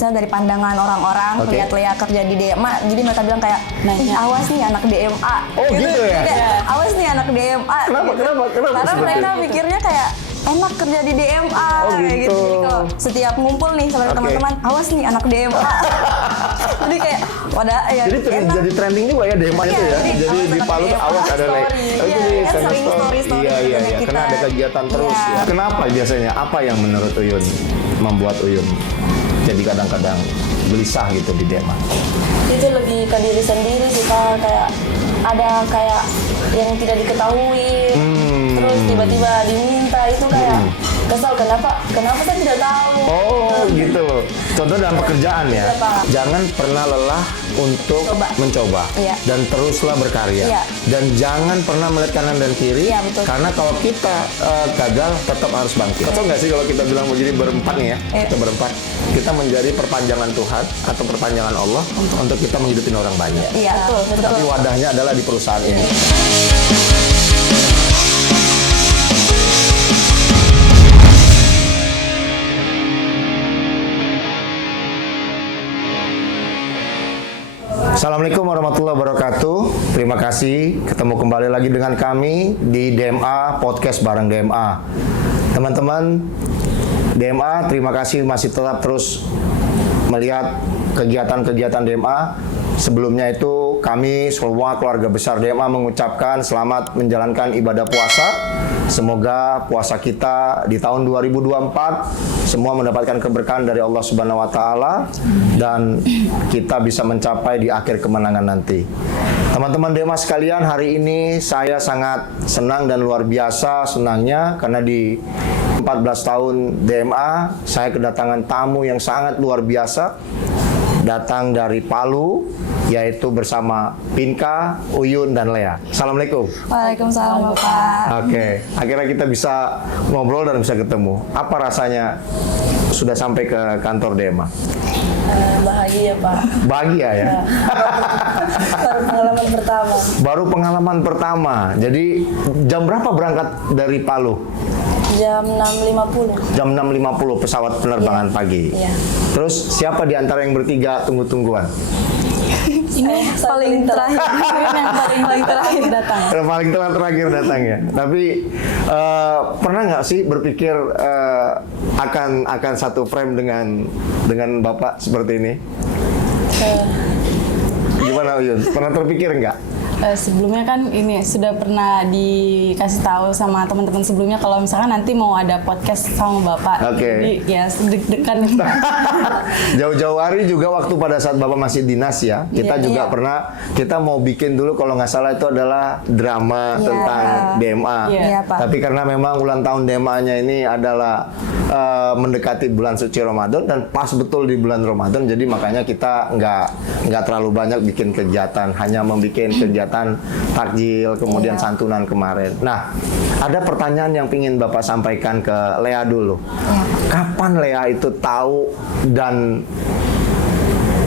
misalnya dari pandangan orang-orang lihat Lea kerja di DMA, jadi mereka bilang kayak, awas nih anak DMA. Oh gitu ya? Kayak, awas nih anak DMA. Kenapa? Karena mereka mikirnya kayak enak kerja di DMA kayak gitu. Jadi kalau setiap ngumpul nih sama teman-teman, awas nih anak DMA. Jadi kayak jadi jadi trending juga ya DMA itu ya. Jadi di Palu awas ada Lea. Sering story Iya. Karena ada kegiatan terus ya. Kenapa biasanya? Apa yang menurut Uyun membuat Uyun jadi kadang-kadang gelisah gitu di DMA? Itu lebih ke diri sendiri sih Kak, kayak ada kayak yang tidak diketahui, terus tiba-tiba diminta, itu kayak kesal, kenapa saya tidak tahu. Oh gitu. Contoh dalam pekerjaan ya, Iya, Pak. jangan pernah lelah untuk mencoba dan teruslah berkarya, dan jangan pernah melihat kanan dan kiri, karena kalau kita gagal tetap harus bangkit. Betul nggak sih kalau kita bilang begini berempat nih ya, kita berempat, kita menjadi perpanjangan Tuhan atau perpanjangan Allah untuk kita menghidupin orang banyak. Iya, betul. Tapi wadahnya adalah di perusahaan ini. Assalamualaikum warahmatullahi wabarakatuh. Terima kasih ketemu kembali lagi dengan kami di DMA Podcast bareng DMA. Teman-teman DMA, terima kasih masih tetap terus melihat kegiatan-kegiatan DMA. Sebelumnya itu kami semua keluarga besar DMA mengucapkan selamat menjalankan ibadah puasa. Semoga puasa kita di tahun 2024 semua mendapatkan keberkahan dari Allah Subhanahu wa taala dan kita bisa mencapai di akhir kemenangan nanti. Teman-teman DMA sekalian, hari ini saya sangat senang dan luar biasa senangnya karena di 14 tahun DMA saya kedatangan tamu yang sangat luar biasa, datang dari Palu, yaitu bersama Pinka, Uyun, dan Lea. Assalamualaikum. Waalaikumsalam Bapak. Oke, akhirnya kita bisa ngobrol dan bisa ketemu. Apa rasanya sudah sampai ke kantor DMA? Bahagia Pak. Bahagia ya? Baru pengalaman pertama. Baru pengalaman pertama. Jadi jam berapa berangkat dari Palu? Jam 6.50. Jam 6.50 pesawat penerbangan pagi. Iya. Terus siapa di antara yang bertiga tunggu-tungguan? Ini paling terakhir, yang paling terakhir datang. Yang paling terakhir datang ya. Tapi pernah nggak sih berpikir akan satu frame dengan Bapak seperti ini? Gimana Uyun? Pernah terpikir nggak? Sebelumnya kan ini sudah pernah dikasih tahu sama teman-teman sebelumnya kalau misalkan nanti mau ada podcast sama Bapak. Jadi ya deg-degan. Jauh-jauh hari juga waktu pada saat Bapak masih dinas ya, kita juga pernah, kita mau bikin dulu kalau nggak salah itu adalah drama tentang DMA. Tapi karena memang ulang tahun DMA-nya ini adalah mendekati bulan suci Ramadan dan pas betul di bulan Ramadan, jadi makanya kita nggak terlalu banyak bikin kegiatan, hanya membuat kegiatan takjil, kemudian santunan kemarin. Nah, ada pertanyaan yang ingin Bapak sampaikan ke Lea dulu. Kapan Lea itu tahu dan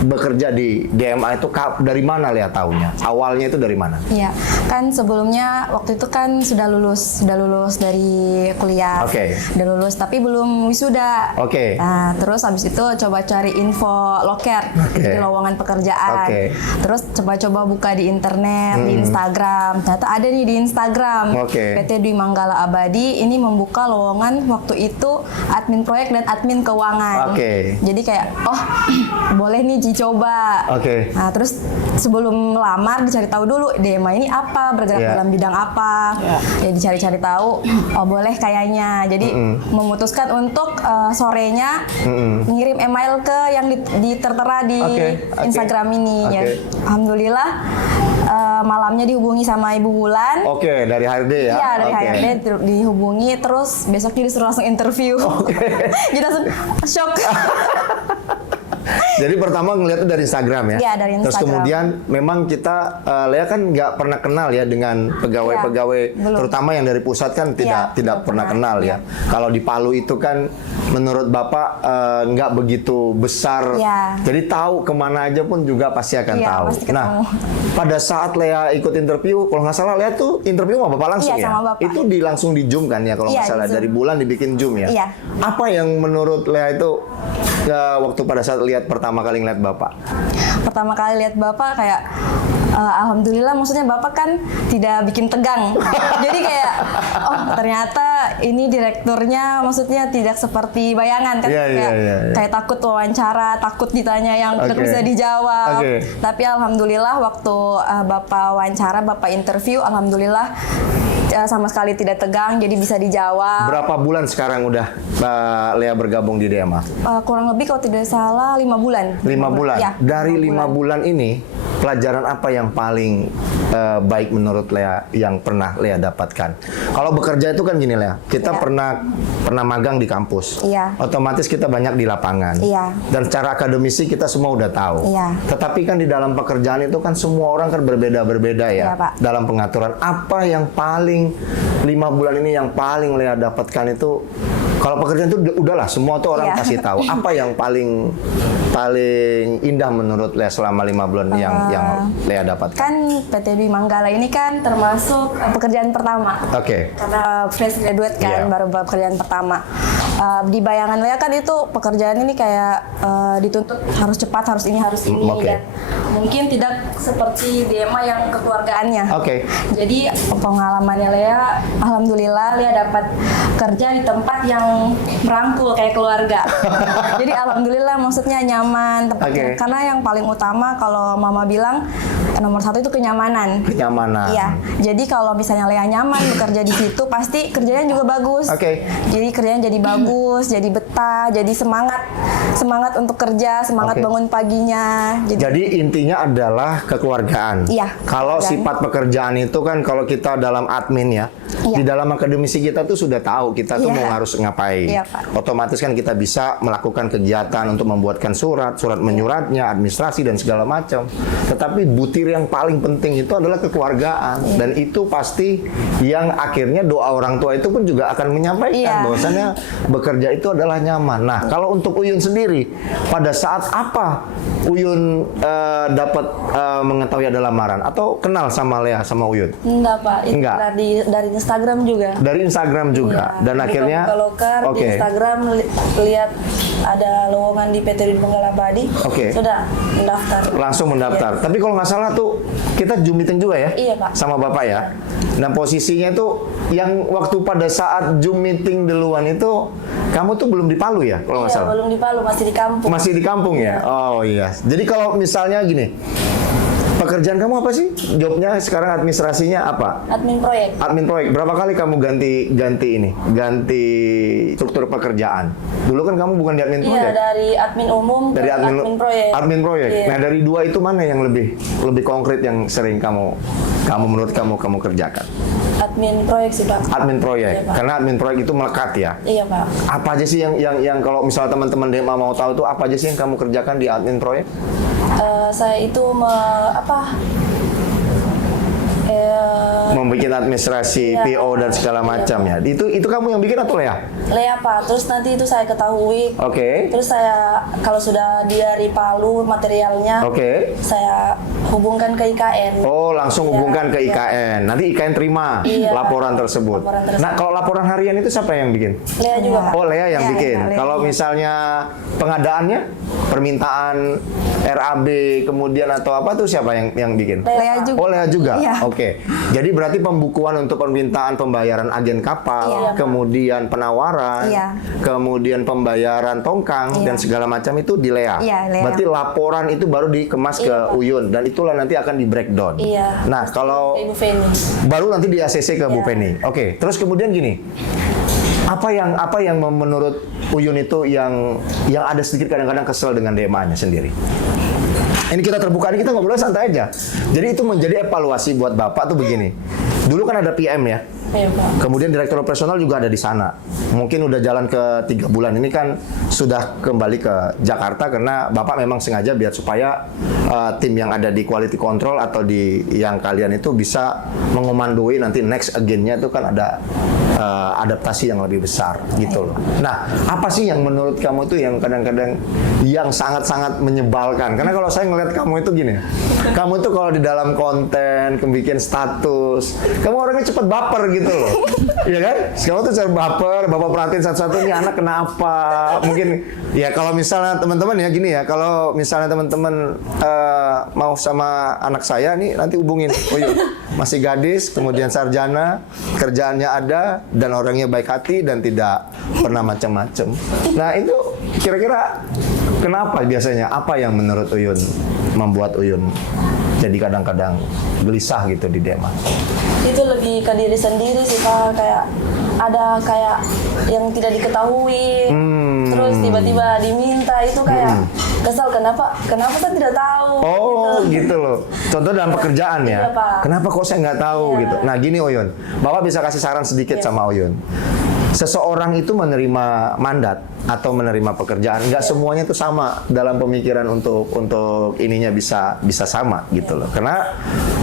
bekerja di DMA itu dari mana Lea taunya? Awalnya itu dari mana? Iya, kan sebelumnya waktu itu kan sudah lulus dari kuliah. Udah lulus tapi belum wisuda. Nah, terus habis itu coba cari info loker di lowongan pekerjaan. Terus coba-coba buka di internet, di Instagram. Ternyata ada nih di Instagram. PT Dwi Manggala Abadi ini membuka lowongan waktu itu admin proyek dan admin keuangan. Jadi kayak boleh nih coba. Nah, terus sebelum melamar dicari tahu dulu DMA ini apa, bergerak dalam bidang apa. Ya dicari-cari tahu, boleh kayaknya. Jadi memutuskan untuk sorenya ngirim email ke yang tertera di Instagram ini. Ya, alhamdulillah malamnya dihubungi sama Ibu Bulan. Dari HRD ya? Iya, dari HRD dihubungi, terus besoknya disuruh langsung interview. Jadi langsung shock. Jadi pertama ngeliatnya dari Instagram ya? Iya, dari Instagram. Terus kemudian memang kita, Lea kan nggak pernah kenal ya dengan pegawai-pegawai, terutama yang dari pusat kan tidak pernah kenal ya. Kalau di Palu itu kan menurut Bapak nggak begitu besar, jadi tahu kemana aja pun juga pasti akan tahu. Nah, pada saat Lea ikut interview, kalau nggak salah Lea tuh interview sama Bapak langsung ya? Sama Bapak. Itu langsung di Zoom kan ya kalau nggak salah, dari bulan dibikin Zoom ya? Apa yang menurut Lea itu waktu pada saat lihat pertama kali ngeliat Bapak? Pertama kali lihat Bapak kayak alhamdulillah, maksudnya Bapak kan tidak bikin tegang. Jadi kayak oh ternyata ini direkturnya maksudnya tidak seperti bayangan kan. Kayak takut wawancara, takut ditanya yang tidak bisa dijawab. Tapi alhamdulillah waktu Bapak wawancara, Bapak interview, alhamdulillah sama sekali tidak tegang, jadi bisa dijawab. Berapa bulan sekarang udah Lea bergabung di DMA? Kurang lebih kalau tidak salah 5 bulan. 5 bulan? Ya, dari 5 bulan ini, pelajaran apa yang paling baik menurut Lea yang pernah Lea dapatkan? Kalau bekerja itu kan gini Lea, kita pernah magang di kampus. Otomatis kita banyak di lapangan. Dan secara akademisi kita semua udah tahu. Tetapi kan di dalam pekerjaan itu kan semua orang kan berbeda-berbeda ya. Dalam pengaturan, apa yang paling 5 bulan ini yang paling Lea dapatkan itu? Kalau pekerjaan itu udahlah semua tuh orang kasih tahu. Apa yang paling indah menurut Lea selama 5 bulan yang Lea dapatkan? Kan PT Dwi Manggala ini kan termasuk pekerjaan pertama. Karena fresh graduate kan, baru pekerjaan pertama. Di bayangan Lea kan itu pekerjaan ini kayak dituntut harus cepat, harus ini, dan mungkin tidak seperti DMA yang kekeluargaannya. Jadi pengalamannya Lea, alhamdulillah Lea dapat kerja di tempat yang merangkul kayak keluarga. Jadi alhamdulillah maksudnya nyaman tempatnya. Karena yang paling utama kalau Mama bilang nomor 1 itu kenyamanan. Iya. Jadi kalau misalnya Lea nyaman bekerja di situ, pasti kerjanya juga bagus. Jadi kerjanya jadi bagus, jadi betah, jadi semangat untuk kerja, semangat bangun paginya. Jadi intinya adalah kekeluargaan. Kalau sifat pekerjaan itu kan kalau kita dalam admin ya, di dalam akademisi kita tuh sudah tahu kita tuh mau harus ngapain. Otomatis kan kita bisa melakukan kegiatan untuk membuatkan surat menyuratnya, administrasi dan segala macam. Tetapi butir yang paling penting itu adalah kekeluargaan. Dan itu pasti yang akhirnya doa orang tua itu pun juga akan menyampaikan bahwasannya bekerja itu adalah nyaman. Nah, kalau untuk Uyun sendiri, pada saat apa Uyun dapat mengetahui ada lamaran atau kenal sama Lea sama Uyun? Enggak Pak, itu dari Instagram juga. Dari Instagram juga. Dan akhirnya di Instagram lihat ada lowongan di PT Dwi Manggala Abadi, sudah mendaftar. Langsung mendaftar. Tapi kalau nggak salah tuh kita Zoom meeting juga ya? Iya Pak. Sama Bapak ya? Dan posisinya itu yang waktu pada saat Zoom meeting duluan itu kamu tuh belum di Palu ya? Kalau nggak salah? Belum di Palu, masih di kampung. Masih di kampung ya? Oh iya. Jadi kalau misalnya gini, pekerjaan kamu apa sih? Jobnya sekarang administrasinya apa? Admin proyek. Admin proyek. Berapa kali kamu ganti struktur pekerjaan? Dulu kan kamu bukan di admin proyek. Iya, dari admin umum ke admin proyek. Admin proyek. Nah, dari dua itu mana yang lebih konkret yang sering kamu menurut kamu kerjakan? Admin proyek sih Pak. Admin proyek. Karena admin proyek itu melekat ya. Iya Pak. Apa aja sih yang kalau misalnya teman-teman DMA mau tahu tuh apa aja sih yang kamu kerjakan di admin proyek? Saya itu membuat administrasi, PO dan segala macam ya. Itu kamu yang bikin atau Lea? Lea Pak. Terus nanti itu saya ketahui. Terus saya kalau sudah dari Palu materialnya, saya hubungkan ke IKN. Oh, langsung hubungkan ke IKN. Nanti IKN terima laporan tersebut. Nah, kalau laporan harian itu siapa yang bikin? Lea juga Pak. Oh, Lea yang bikin. Kalau misalnya pengadaannya, permintaan RAB kemudian atau apa tuh siapa yang bikin? Lea juga. Oh, Lea juga. Jadi berarti pembukuan untuk permintaan pembayaran agen kapal, kemudian penawaran, kemudian pembayaran tongkang dan segala macam itu di Lea. Berarti laporan itu baru dikemas ke Uyun dan itulah nanti akan di breakdown. Nah, kalau baru nanti di ACC ke Bu Penny. Terus kemudian gini. Apa yang menurut Uyun itu yang ada sedikit kadang-kadang kesel dengan DMA-nya sendiri? Ini kita terbuka, ini kita ngobrol santai aja. Jadi itu menjadi evaluasi buat Bapak tuh begini. Dulu kan ada PM ya. Kemudian direktur operasional juga ada di sana. Mungkin udah jalan ke 3 bulan. Ini kan sudah kembali ke Jakarta karena Bapak memang sengaja biar supaya tim yang ada di quality control atau di yang kalian itu bisa mengomandoi nanti next agentnya itu kan ada adaptasi yang lebih besar gitu loh. Nah, apa sih yang menurut kamu itu yang kadang-kadang yang sangat-sangat menyebalkan? Karena kalau saya ngeliat kamu itu gini, kamu tuh kalau di dalam konten, bikin status, kamu orangnya cepet baper gitu loh. Iya kan? Kamu tuh cepet baper, bapak perhatiin satu-satu, ini anak kenapa? Mungkin ya kalau misalnya teman-teman ya gini ya, kalau misalnya teman-teman mau sama anak saya nih nanti hubungin. Oh iya, masih gadis, kemudian sarjana, kerjaannya ada, dan orangnya baik hati dan tidak pernah macam-macam. Nah itu kira-kira kenapa biasanya? Apa yang menurut Uyun membuat Uyun jadi kadang-kadang gelisah gitu di DMA? Itu lebih ke diri sendiri sih Pak, kayak ada kayak yang tidak diketahui, terus tiba-tiba diminta, itu kayak kesal, kenapa saya tidak tahu. Oh gitu loh. Contoh dalam pekerjaan ya. Iya, Pak. Kenapa kok saya nggak tahu gitu. Nah gini Uyun, Bapak bisa kasih saran sedikit sama Uyun. Seseorang itu menerima mandat atau menerima pekerjaan, nggak semuanya itu sama dalam pemikiran untuk ininya bisa sama gitu loh. Karena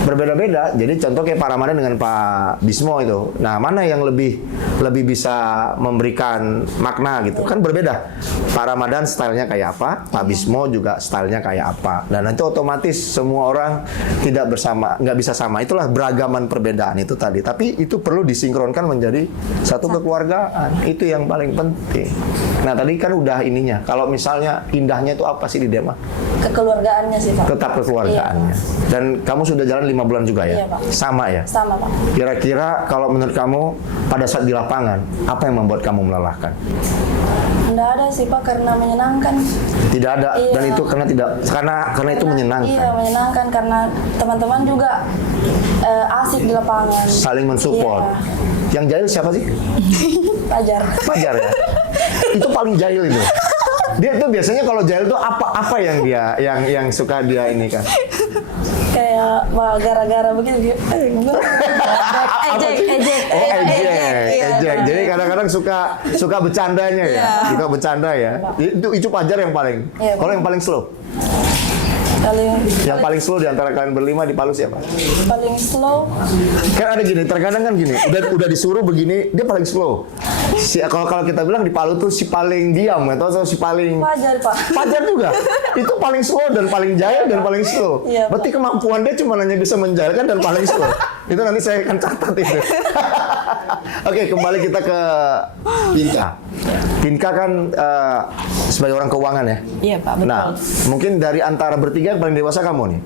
berbeda-beda. Jadi contoh kayak Pak Ramadan dengan Pak Bismo itu. Nah, mana yang lebih bisa memberikan makna gitu. Kan berbeda. Pak Ramadan stylenya kayak apa, Pak Bismo juga stylenya kayak apa. Dan itu otomatis semua orang nggak bisa sama. Itulah beragaman perbedaan itu tadi. Tapi itu perlu disinkronkan menjadi satu kekeluargaan. Itu yang paling penting. Nah, tadi kan udah ininya. Kalau misalnya indahnya itu apa sih di DMA? Kekeluargaannya sih Pak. Tetap kekeluargaannya. Iya. Dan kamu sudah jalan 5 bulan juga ya? Iya, Pak. Sama ya? Sama Pak. Kira-kira kalau menurut kamu pada saat di lapangan, apa yang membuat kamu melelahkan? Nggak ada sih Pak, karena menyenangkan. Tidak ada. Iya. Dan itu karena itu menyenangkan. Iya, menyenangkan karena teman-teman juga asik di lapangan. Saling mensupport. Iya. Yang jahil siapa sih? Pajar. Pajar ya. Itu paling jahil itu. Dia tuh biasanya kalau jahil tuh apa yang dia yang suka dia ini kan? Kayak gara-gara begitu. Ejek. Oh, ejek. Jadi kadang-kadang suka bercandanya ya. Suka bercanda ya. Itu Pajar yang paling. Iya, Kalau yang paling slow? Yang paling slow di antara kalian berlima di Palu siapa? Paling slow. Kan ada gini, terkadang kan gini, udah disuruh begini, dia paling slow. Kalau kita bilang di Palu tuh si paling diam atau si paling Pajar Pak. Pajar juga. Itu paling slow dan paling jahil dan paling slow. Iya, Pak. Berarti kemampuan dia cuma hanya bisa menjahilkan dan paling slow. Itu nanti saya akan catat itu. Oke, kembali kita ke Pinka. Pinka kan sebagai orang keuangan ya? Iya Pak, betul. Nah, mungkin dari antara bertiga yang paling dewasa kamu nih?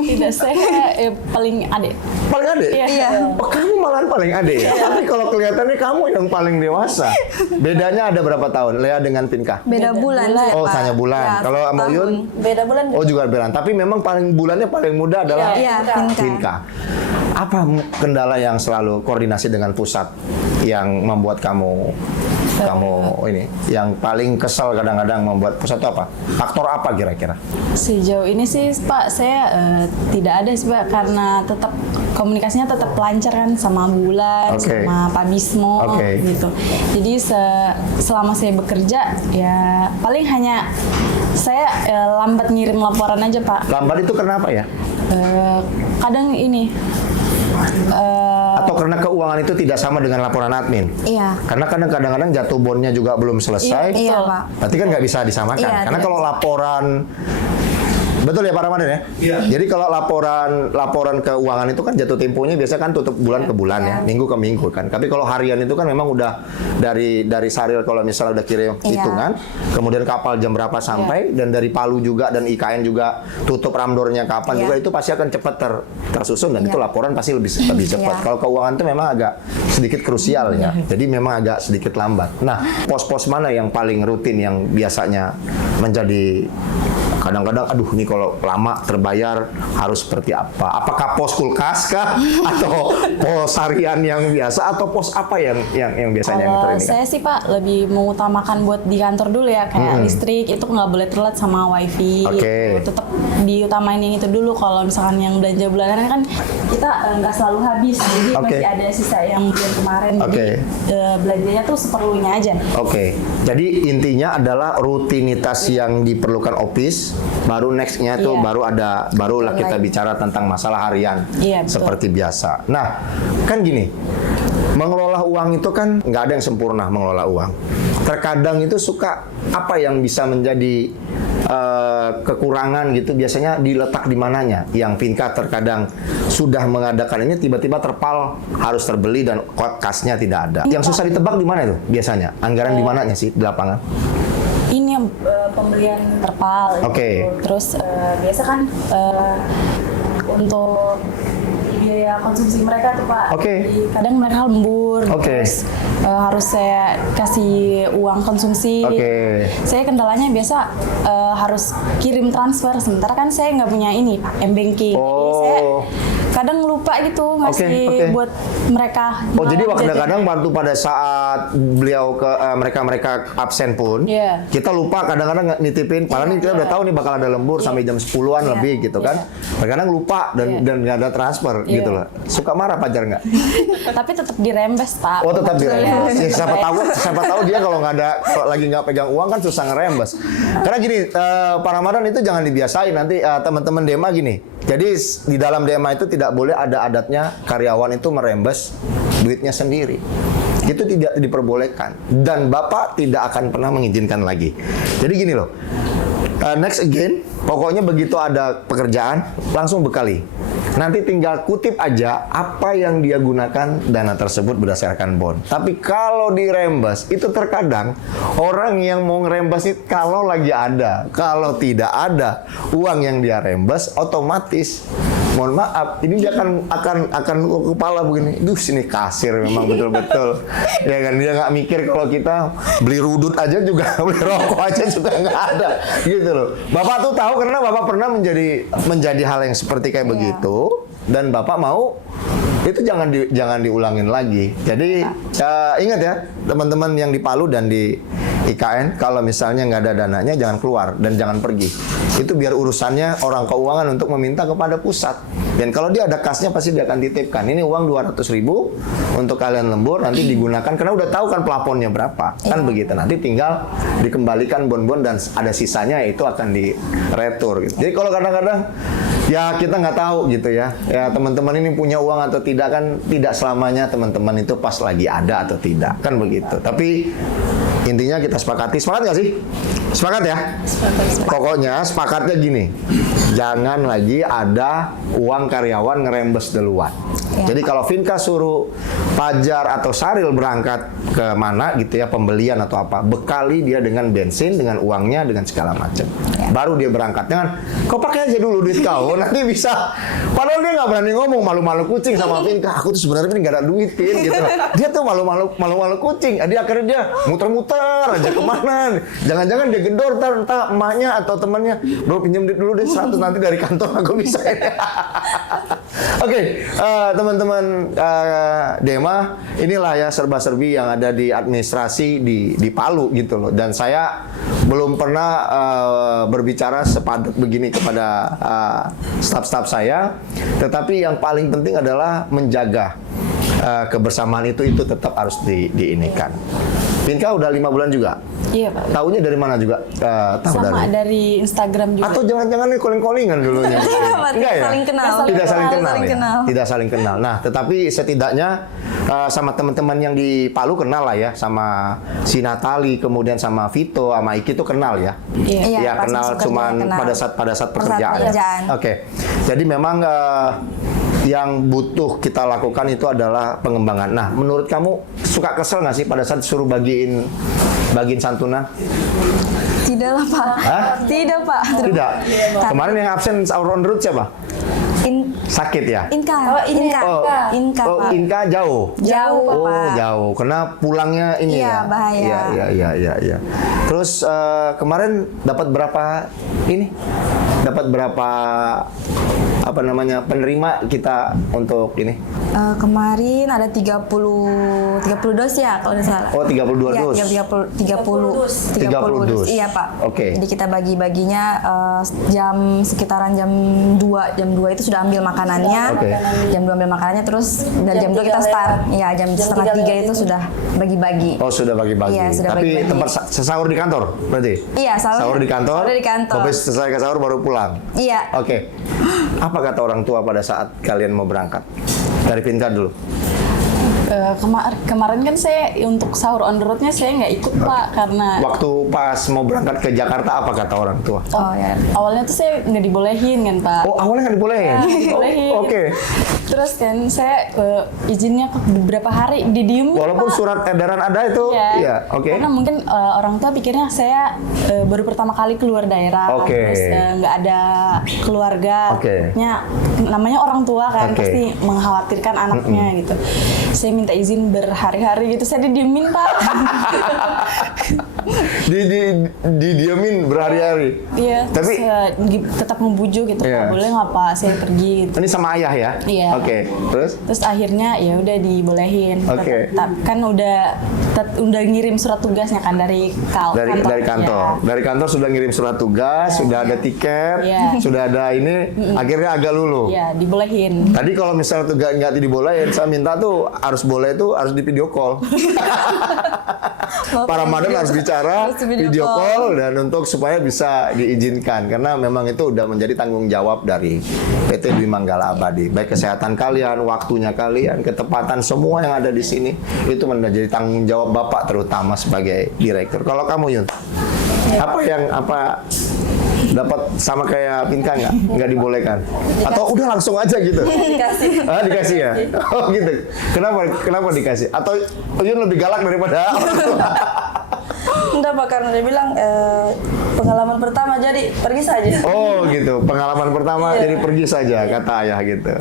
Tidak, saya paling adik. Paling adik? Iya. Oh, kamu malahan paling adik ya? Tapi kalau kelihatannya kamu yang paling dewasa. Bedanya ada berapa tahun, Lea dengan Pinka? Beda bulan sih, Oh, Pak. hanya bulan. Ya, Kalau sama tahun. Uyun? Beda bulan. Oh, juga bulan. Tapi memang bulannya paling muda adalah Iya, Pinka. Pinka. Apa kendala yang selalu koordinasi dengan pusat yang membuat kamu ini yang paling kesal kadang-kadang membuat pusat itu apa? Faktor apa kira-kira? Sejauh ini sih Pak, saya tidak ada sih Pak, karena tetap komunikasinya tetap lancar kan sama Bulan, Oke. sama Pak Bismo Oke. gitu. Jadi selama saya bekerja ya paling hanya saya lambat ngirim laporan aja Pak. Lambat itu kenapa ya? Kadang ini Atau karena keuangan itu tidak sama dengan laporan admin? Iya. Karena kadang-kadang jatuh bonnya juga belum selesai. Iya, Pak. Berarti kan nggak bisa disamakan. Iya, Karena tidak kalau laporan, betul ya Pak Ramadan ya? Iya. Jadi kalau laporan keuangan itu kan jatuh temponya biasa kan tutup bulan ke bulan ya, minggu ke minggu kan. Tapi kalau harian itu kan memang udah dari Saril kalau misalnya udah kirim hitungan, kemudian kapal jam berapa sampai, dan dari Palu juga dan IKN juga tutup ramdornya kapan juga, itu pasti akan cepat tersusun dan itu laporan pasti lebih cepat. Kalau keuangan itu memang agak sedikit krusial ya. Jadi memang agak sedikit lambat. Nah, pos-pos mana yang paling rutin yang biasanya menjadi kadang-kadang aduh ini kalau lama terbayar harus seperti apa? Apakah pos kulkas kah atau pos harian yang biasa atau pos apa yang biasanya yang Kalau ini? saya sih Pak lebih mengutamakan buat di kantor dulu ya, kayak listrik itu nggak boleh telat sama wifi. Oke. Tetap diutamain yang itu dulu. Kalau misalkan yang belanja bulanan kan kita nggak selalu habis, jadi masih ada sisa yang bulan kemarin. Jadi belanjanya tuh seperlunya aja. Oke. Jadi intinya adalah rutinitas yang diperlukan office, baru nextnya tuh barulah kita bicara tentang masalah harian Iya, betul. seperti biasa. Nah, kan gini. mengelola uang itu kan nggak ada yang sempurna mengelola uang. Terkadang itu suka apa yang bisa menjadi kekurangan gitu biasanya diletak di mananya. Yang Vinka terkadang sudah mengadakan ini tiba-tiba terpal harus terbeli dan kasnya tidak ada. Yang susah ditebak di mana itu biasanya? Anggaran di mananya sih di lapangan? Ini yang pembelian terpal. Oke. Gitu. Terus biasa kan untuk biaya konsumsi mereka tuh Pak. Kadang mereka lembur. Terus harus saya kasih uang konsumsi. Saya kendalanya biasa harus kirim transfer. Sementara kan saya nggak punya ini Pak, M-Banking. Jadi saya kadang lupa gitu ngasih buat mereka. Jadi kadang-kadang waktu pada saat beliau ke mereka absen pun, kita lupa kadang-kadang nitipin. Padahal kita udah tahu nih bakal ada lembur sampai jam 10-an lebih gitu kan. Kadang-kadang lupa dan nggak ada transfer gitu loh. Suka marah pacar nggak? Tapi tetap dirembes Pak. Oh tetap dirembes. Siapa tahu dia kalau lagi nggak pegang uang kan susah ngerembes. Karena gini, Pak Ramadan itu jangan dibiasain nanti teman-teman DMA gini. Jadi di dalam DMA itu tidak boleh ada adatnya karyawan itu merembes duitnya sendiri. Itu tidak diperbolehkan dan Bapak tidak akan pernah mengizinkan lagi. Jadi gini loh. Next again, pokoknya begitu ada pekerjaan langsung bekali. Nanti tinggal kutip aja apa yang dia gunakan dana tersebut berdasarkan bond. Tapi kalau dirembes itu terkadang orang yang mau ngerembes itu kalau lagi ada, kalau tidak ada uang yang dia rembes otomatis mohon maaf, ini dia akan kepala begini. Duh, sini kasir memang betul-betul. Ya kan dia nggak mikir kalau kita beli rudut aja juga, beli rokok aja juga nggak ada, gitu loh. Bapak tuh tahu karena Bapak pernah menjadi hal yang seperti kayak begitu dan Bapak mau itu jangan diulangin lagi. Jadi ingat ya teman-teman yang di Palu dan di IKN, kalau misalnya nggak ada dananya jangan keluar dan jangan pergi. Itu biar urusannya orang keuangan untuk meminta kepada pusat. Dan kalau dia ada kasnya pasti dia akan titipkan. Ini uang 200.000 untuk kalian lembur nanti digunakan karena udah tahu kan plafonnya berapa. Kan begitu. Nanti tinggal dikembalikan bon-bon dan ada sisanya itu akan diretur gitu. Jadi kalau kadang-kadang ya kita nggak tahu gitu ya. Ya teman-teman ini punya uang atau tidak kan tidak selamanya teman-teman itu pas lagi ada atau tidak. Kan begitu. Tapi intinya kita sepakati. Sepakat nggak sih? Sepakat ya? Sepakat. Pokoknya sepakatnya gini. Jangan lagi ada uang karyawan ngerembes duluan. Jadi kalau Vinka suruh Pajar atau Saril berangkat ke mana gitu ya, pembelian atau apa, bekali dia dengan bensin, dengan uangnya, dengan segala macam. Baru dia berangkat. Jangan, kau pakai aja dulu duit kau, nanti bisa. Padahal dia nggak berani ngomong, malu-malu kucing sama Vinka. Aku tuh sebenarnya nggak ada duitin gitu. Dia tuh malu-malu kucing. Jadi akhirnya dia muter-muter aja kemana. Jangan-jangan dia gedor, entah emaknya atau temannya, bro pinjam duit dulu deh 100 nanti dari kantor aku bisa. Oke, teman-teman DEMA, inilah ya serba-serbi yang ada di administrasi di Palu gitu loh. Dan saya belum pernah berbicara sepadat begini kepada staf-staf saya. Tetapi yang paling penting adalah menjaga kebersamaan itu tetap harus diinikan. Vinka udah 5 bulan juga? Iya Pak. Tahunya dari mana juga? Sama dari Instagram juga. Atau jangan-jangan calling-callingan dulunya? Enggak ya? Saling kenal. Tidak saling kenal Saling ya? kenal. Tidak saling kenal. Nah, tetapi setidaknya sama teman-teman yang di Palu kenal lah ya, sama si Natali, kemudian sama Vito, sama Iki itu kenal ya? Iya, pas kenal masuk cuman kerja, kenal. pada saat pekerjaan. Oke. Jadi memang yang butuh kita lakukan itu adalah pengembangan. Nah, menurut kamu suka kesel nggak sih pada saat suruh bagiin santunan? Tidak lah Pak. Hah? Tidak Pak. Tidak. Kemarin yang absen sahur on the road siapa? Sakit ya? Inka. Inka. Inka Oh, Pak. Inka jauh. Jauh Oh, Pak. jauh. Karena pulangnya ini Iya, ya. bahaya. Iya. Terus kemarin dapat berapa ini? Dapat berapa penerima kita untuk ini? Kemarin ada 30 dos ya kalau tidak salah. Oh, 32 Iya, dus. 30 dus. Iya Pak. Oke. Jadi kita bagi-baginya sekitaran jam 2 itu sudah ambil makanannya. Oke. Jam 2 ambil makanannya terus dari jam 2 kita start. Iya, jam setengah 3 itu sudah bagi-bagi. Oh, sudah bagi-bagi. Iya, sudah Tapi bagi-bagi. tempat sahur di kantor berarti? Iya, sahur di kantor. Sahur di kantor. Habis selesai ke sahur baru pulang. Iya. Oke. Apa kata orang tua pada saat kalian mau berangkat? Dari Vinka dulu. Kemarin kan saya untuk sahur on the road-nya saya nggak ikut Pak, karena Waktu pas mau berangkat ke Jakarta apa kata orang tua? ya, awalnya tuh saya nggak dibolehin kan Pak. Oh, awalnya nggak dibolehin? Dibolehin. Oke. Terus kan saya izinnya beberapa hari didiemin Walaupun Pak. surat edaran ada itu, iya, oke. Karena mungkin orang tua pikirnya saya baru pertama kali keluar daerah, Oke. terus nggak ada keluarga, Oke. namanya orang tua kan Oke. pasti mengkhawatirkan anaknya gitu. Saya minta izin berhari-hari gitu, saya didiemin Pak. Didiemin berhari-hari. Iya, Tapi tetap membujuk gitu, Iya. Pak, boleh nggak Pak saya pergi gitu. ini sama ayah ya? Iya. Oke. Terus? Terus akhirnya ya udah dibolehin. Oke. Kan udah ngirim surat tugasnya kan dari Dari kantor. Ya. Dari kantor sudah ngirim surat tugas, sudah ada tiket, Iya. sudah ada ini, akhirnya agak lulu. Ya, dibolehin. Tadi kalau misalnya tuh nggak dibolehin, saya minta tuh harus boleh tuh harus di video call. Para madam harus bicara Harus video video call. call dan untuk supaya bisa diizinkan karena memang itu udah menjadi tanggung jawab dari PT Dwi Manggala Abadi. Baik kesehatan kalian, waktunya kalian, ketepatan semua yang ada di sini itu menjadi tanggung jawab Bapak terutama sebagai direktur. Kalau kamu Yun, apa dapat sama kayak Pinka nggak dibolehkan? Atau udah langsung aja gitu? Dikasih. Dikasih ya? Oh gitu. Kenapa dikasih? Atau Yun lebih galak daripada orang tua? Enggak Pak, karena dia bilang pengalaman pertama jadi pergi saja. Oh gitu. Pengalaman pertama Iya. jadi pergi saja kata ayah gitu.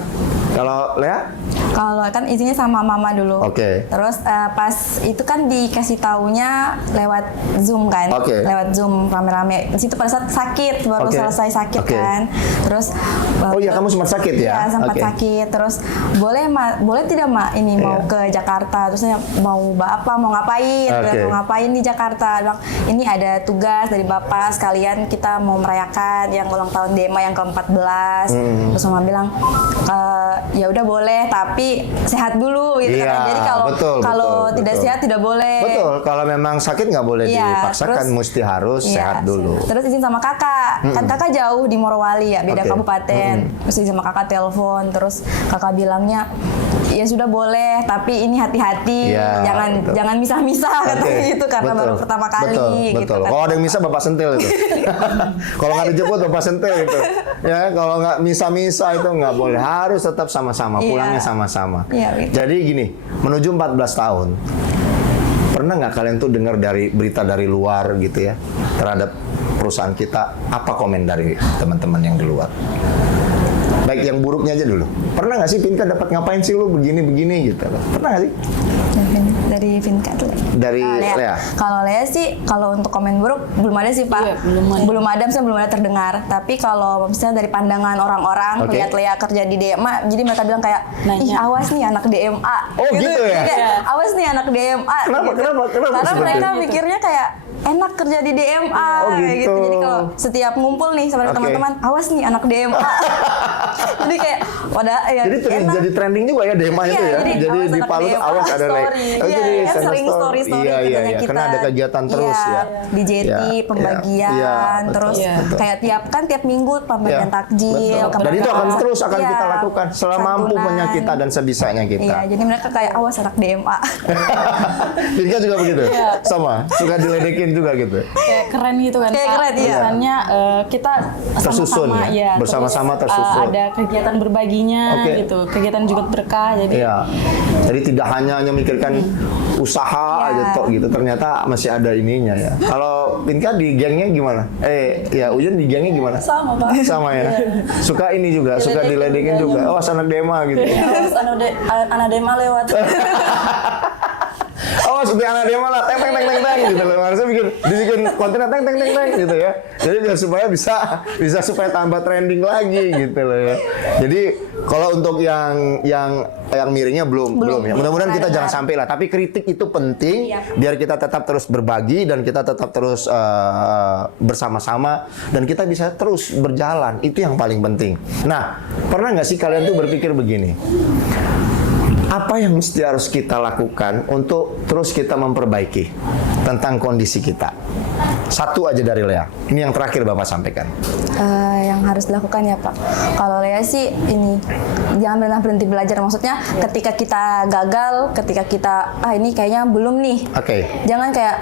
Kalau Lea? Kalau kan izinnya sama mama dulu. Oke. Terus pas itu kan dikasih taunya lewat Zoom kan. Oke. Lewat Zoom rame-rame. Di situ pada saat sakit baru Oke. selesai sakit Oke. kan. Terus Oh iya, kamu sempat sakit ya? Iya, sempat Oke. sakit. Terus boleh tidak Mak ini mau Iya. ke Jakarta? Terus saya mau apa? Mau ngapain? Oke. Mau ngapain di Jakarta? Bilang, ini ada tugas dari Bapak sekalian kita mau merayakan yang ulang tahun DEMA yang ke-14. Terus mama bilang ya udah boleh tapi sehat dulu gitu Iya, kan. Jadi kalau tidak betul. sehat tidak boleh. Betul, kalau memang sakit nggak boleh Iya, dipaksakan, terus- mesti harus Iya, sehat dulu. Terus izin sama kakak, kan kakak jauh di Morowali ya, beda Oke. kabupaten. Terus izin sama kakak telepon, terus kakak bilangnya ya sudah boleh, tapi ini hati-hati, Iya, betul. jangan misah-misah katanya Oke, gitu karena betul. baru pertama kali Betul, gitu betul. kan. Kalau ada yang misah Bapak sentil itu. Kalau nggak dijemput Bapak sentil itu. Ya, kalau nggak misah-misah itu nggak boleh. Harus tetap sama-sama, Iya. pulangnya sama-sama. Iya, betul. Jadi gini, menuju 14 tahun. Pernah nggak kalian tuh dengar dari berita dari luar gitu ya terhadap perusahaan kita? Apa komen dari teman-teman yang di luar? Baik yang buruknya aja dulu. Pernah nggak sih Pinka dapat ngapain sih lu begini-begini gitu? Pernah nggak sih? Dari Vinka dulu. Dari Lea. Kalau Lea sih, kalau untuk komen buruk belum ada sih Pak. Iya, belum ada. Misalnya belum ada terdengar. Tapi kalau misalnya dari pandangan orang-orang Oke. lihat Lea kerja di DMA, jadi mereka bilang kayak, Nanya. ih awas nih anak DMA. Oh, gitu ya? Jadi kayak, awas nih anak DMA. Kenapa? Kenapa Karena seperti mereka itu? mikirnya kayak enak kerja di DMA Oh, kayak gitu. gitu. Jadi kalau setiap ngumpul nih sama Oke. teman-teman, awas nih anak DMA. Jadi kayak ya Jadi enak. jadi trending juga ya DEMA itu Iya, ya. jadi Jadi awas di anak Palu DMA, awas ada story. Iya, kan channel sering story Iya, kerjanya iya. kita. Karena ada kegiatan terus Iya, ya. di JT Iya, pembagian, iya, betul, terus betul. kayak tiap minggu pembagian Iya, takjil. betul. Dan itu akan terus akan Iya, kita lakukan selamampu santunan. punya kita dan sebisanya Iya, kita. jadi mereka kayak awas anak DMA. Pinka juga begitu? Sama? Suka diledekin juga gitu? Kayak keren gitu kan Kayak Pak. keren, iya. Kesannya kita Tersusun sama-sama ya? Bersama-sama terus, tersusun. ada kegiatan berbaginya Oke. gitu, kegiatan juga berkah. Jadi Iya. Jadi tidak hanya memikirkan usaha Iya. aja tok gitu. Ternyata masih ada ininya ya. Kalau Pinka di gengnya gimana? Ya Uyun di gengnya gimana? Sama Pak. Sama ya. Suka ini juga, suka diledekin juga. Oh, anak DEMA gitu. Terus anak DEMA lewat. Oh, seperti anak DEMA lah, teng teng teng teng teng gitu loh. Harusnya dibikin konten teng teng teng teng gitu ya. Jadi biar supaya bisa supaya tambah trending lagi gitu loh ya. Jadi kalau untuk yang miringnya belum ya. Mudah-mudahan kita jangan sampai lah. Tapi kritik itu penting biar kita tetap terus berbagi dan kita tetap terus bersama-sama dan kita bisa terus berjalan. Itu yang paling penting. Nah, pernah nggak sih kalian tuh berpikir begini? Apa yang mesti harus kita lakukan untuk terus kita memperbaiki tentang kondisi kita. Satu aja dari Lea. Ini yang terakhir Bapak sampaikan. Yang harus dilakukan ya Pak. Kalau Lea sih ini jangan pernah berhenti belajar. Maksudnya ketika kita gagal, ketika kita ini kayaknya belum nih. Jangan kayak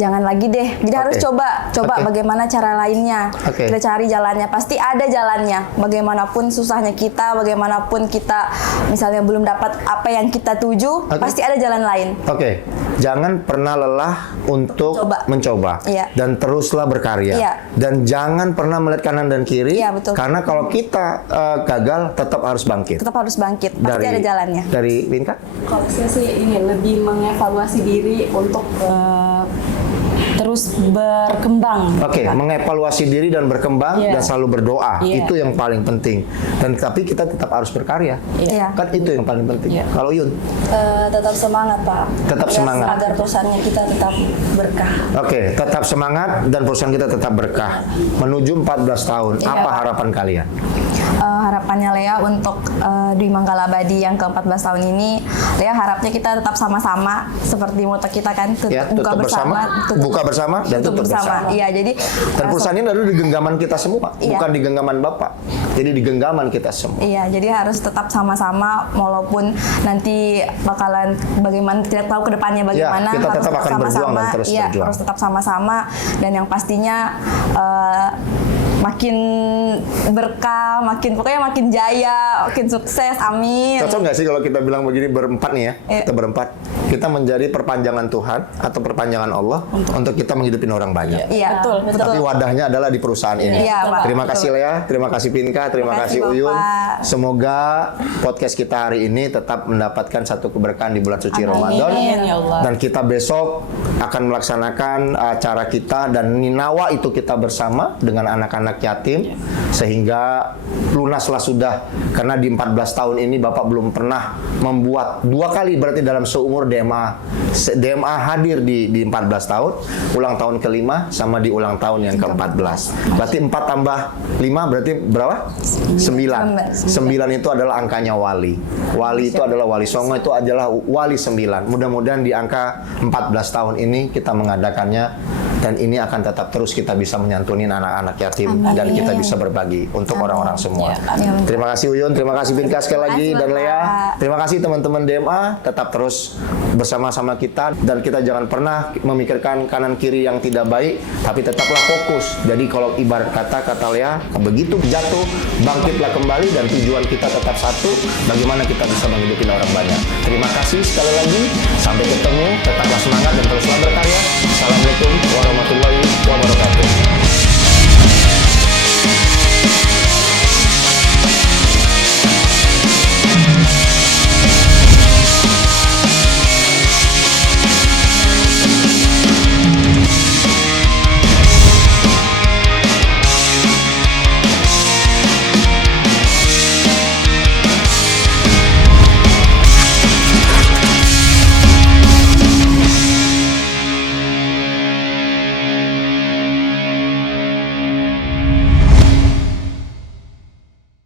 jangan lagi deh. Jadi harus coba bagaimana cara lainnya. Kita cari jalannya. Pasti ada jalannya. Bagaimanapun susahnya kita, bagaimanapun kita misalnya belum dapat apa yang kita tuju, pasti ada jalan lain. Jangan pernah lelah untuk mencoba. Dan teruslah berkarya. Dan jangan pernah melihat kanan dan kiri. Karena kalau kita gagal, tetap harus bangkit. Pasti ada jalannya. Dari Pinka? Kalau saya sih ini lebih mengevaluasi diri untuk terus berkembang. Mengevaluasi diri dan berkembang dan selalu berdoa. Itu yang paling penting. Dan tapi kita tetap harus berkarya. Kan itu yang paling penting. Kalau Yun? Tetap semangat Pak. Tetap semangat. Agar perusahaannya kita tetap berkah. Tetap semangat dan perusahaan kita tetap berkah. Menuju 14 tahun. Apa harapan kalian? Harapannya Lea untuk di Manggala Abadi yang ke-14 tahun ini, Lea harapnya kita tetap sama-sama seperti moto kita kan, buka bersama dan tutup bersama. Iya, jadi dan perusahaan ini adalah di genggaman kita semua, bukan di genggaman Bapak. Jadi di genggaman kita semua. Iya, jadi harus tetap sama-sama walaupun nanti bakalan bagaimana tidak tahu kedepannya bagaimana. Kita harus tetap akan berjuang dan terus berjuang. Harus tetap sama-sama dan yang pastinya makin berkah, pokoknya makin jaya, makin sukses, amin. Cocok nggak sih kalau kita bilang begini berempat nih ya? Kita berempat, kita menjadi perpanjangan Tuhan atau perpanjangan Allah untuk kita menghidupin orang banyak. Iya, betul. Tapi wadahnya adalah di perusahaan ini. Terima kasih Lea, terima kasih Pinka, terima kasih Uyun. Semoga podcast kita hari ini tetap mendapatkan satu keberkahan di bulan suci Ramadan. Dan kita besok akan melaksanakan acara kita dan ninawa itu kita bersama dengan anak-anak yatim sehingga lunaslah sudah, karena di 14 tahun ini Bapak belum pernah membuat 2 kali berarti dalam seumur DMA hadir di 14 tahun, ulang tahun ke-5 sama di ulang tahun yang ke-14. Berarti 4 tambah 5 berarti berapa? 9 itu adalah angkanya wali. Wali itu adalah wali songo, itu adalah wali 9. Mudah-mudahan di angka 14 tahun ini kita mengadakannya dan ini akan tetap terus kita bisa menyantuni anak-anak yatim dan kita bisa berbagi untuk orang-orang semua. Terima kasih Uyun, terima kasih Pinka sekali lagi dan Lea. Terima kasih teman-teman DMA, tetap terus bersama-sama kita dan kita jangan pernah memikirkan kanan kiri yang tidak baik, tapi tetaplah fokus. Jadi kalau ibarat kata Lea, begitu jatuh bangkitlah kembali dan tujuan kita tetap satu, bagaimana kita bisa menghidupi orang banyak. Terima kasih sekali lagi, sampai ketemu, tetaplah semangat dan teruslah berkarya. Assalamualaikum warahmatullahi wabarakatuh.